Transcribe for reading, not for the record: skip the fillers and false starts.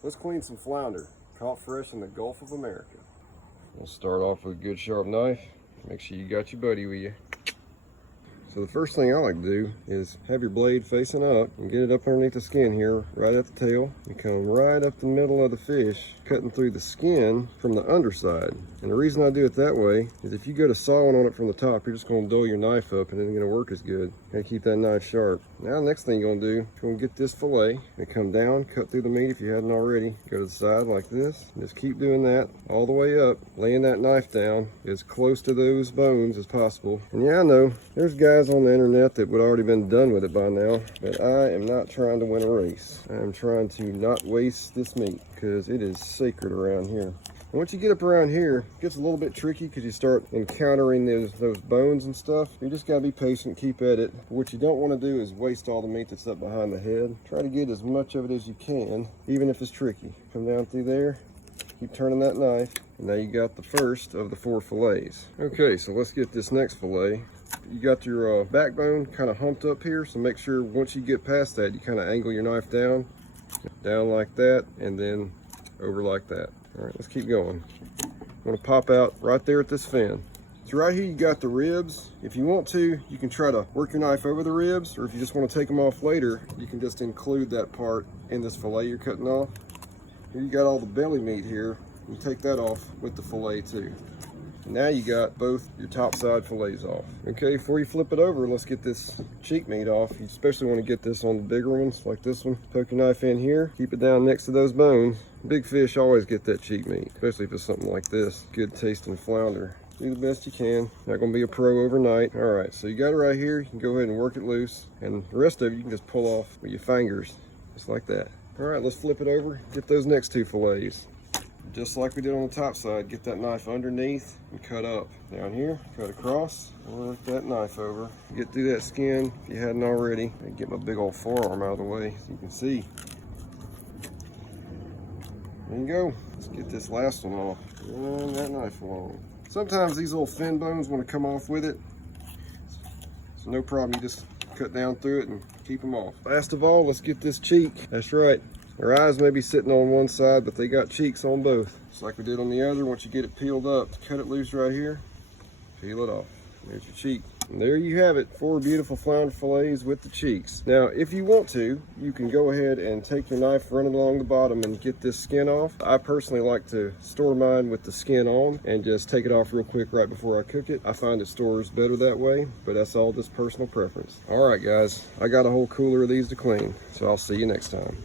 Let's clean some flounder, caught fresh in the Gulf of America. We'll start off with a good sharp knife. Make sure you got your buddy with you. So the first thing I like to do is have your blade facing up and get it up underneath the skin here, right at the tail. You come right up the middle of the fish, cutting through the skin from the underside. And the reason I do it that way is if you go to sawing on it from the top, you're just going to dull your knife up and it ain't going to work as good. Got to keep that knife sharp. Now the next thing you're going to do, you're going to get this fillet and come down, cut through the meat if you hadn't already. Go to the side like this. Just keep doing that all the way up, laying that knife down as close to those bones as possible. And yeah, I know there's guys on the internet that would already been done with it by now, but I am not trying to win a race. I am trying to not waste this meat because it is sacred around here. And once you get up around here, it gets a little bit tricky because you start encountering those bones and stuff. You just gotta be patient, keep at it. But what you don't want to do is waste all the meat that's up behind the head. Try to get as much of it as you can, even if it's tricky. Come down through there, keep turning that knife, and now you got the first of the 4 fillets. Okay, so let's get this next fillet. You got your backbone kind of humped up here, so make sure once you get past that, you kind of angle your knife down like that, and then over like that. All right, let's keep going. I'm gonna pop out right there at this fin. So right here you got the ribs. If you want to, you can try to work your knife over the ribs, or if you just want to take them off later, you can just include that part in this fillet you're cutting off. Here you got all the belly meat here. You take that off with the fillet too. Now you got both your top side fillets off. Okay, before you flip it over, let's get this cheek meat off. You especially want to get this on the bigger ones, like this one. Poke your knife in here, keep it down next to those bones. Big fish always get that cheek meat, especially if it's something like this. Good tasting flounder. Do the best you can. Not gonna be a pro overnight. All right, so you got it right here. You can go ahead and work it loose. And the rest of it you can just pull off with your fingers, just like that. All right, let's flip it over. Get those next 2 fillets. Just like we did on the top side, get that knife underneath and cut up. Down here, cut across, work that knife over. Get through that skin if you hadn't already. And get my big old forearm out of the way so you can see. There you go. Let's get this last one off. Run that knife along. Sometimes these little fin bones want to come off with it. So no problem, you just cut down through it and keep them off. Last of all, let's get this cheek. That's right. Their eyes may be sitting on one side, but they got cheeks on both. Just like we did on the other. Once you get it peeled up, cut it loose right here, peel it off. There's your cheek. And there you have it, 4 beautiful flounder fillets with the cheeks. Now, if you want to, you can go ahead and take your knife, run it along the bottom and get this skin off. I personally like to store mine with the skin on and just take it off real quick right before I cook it. I find it stores better that way, but that's all just personal preference. All right, guys, I got a whole cooler of these to clean, so I'll see you next time.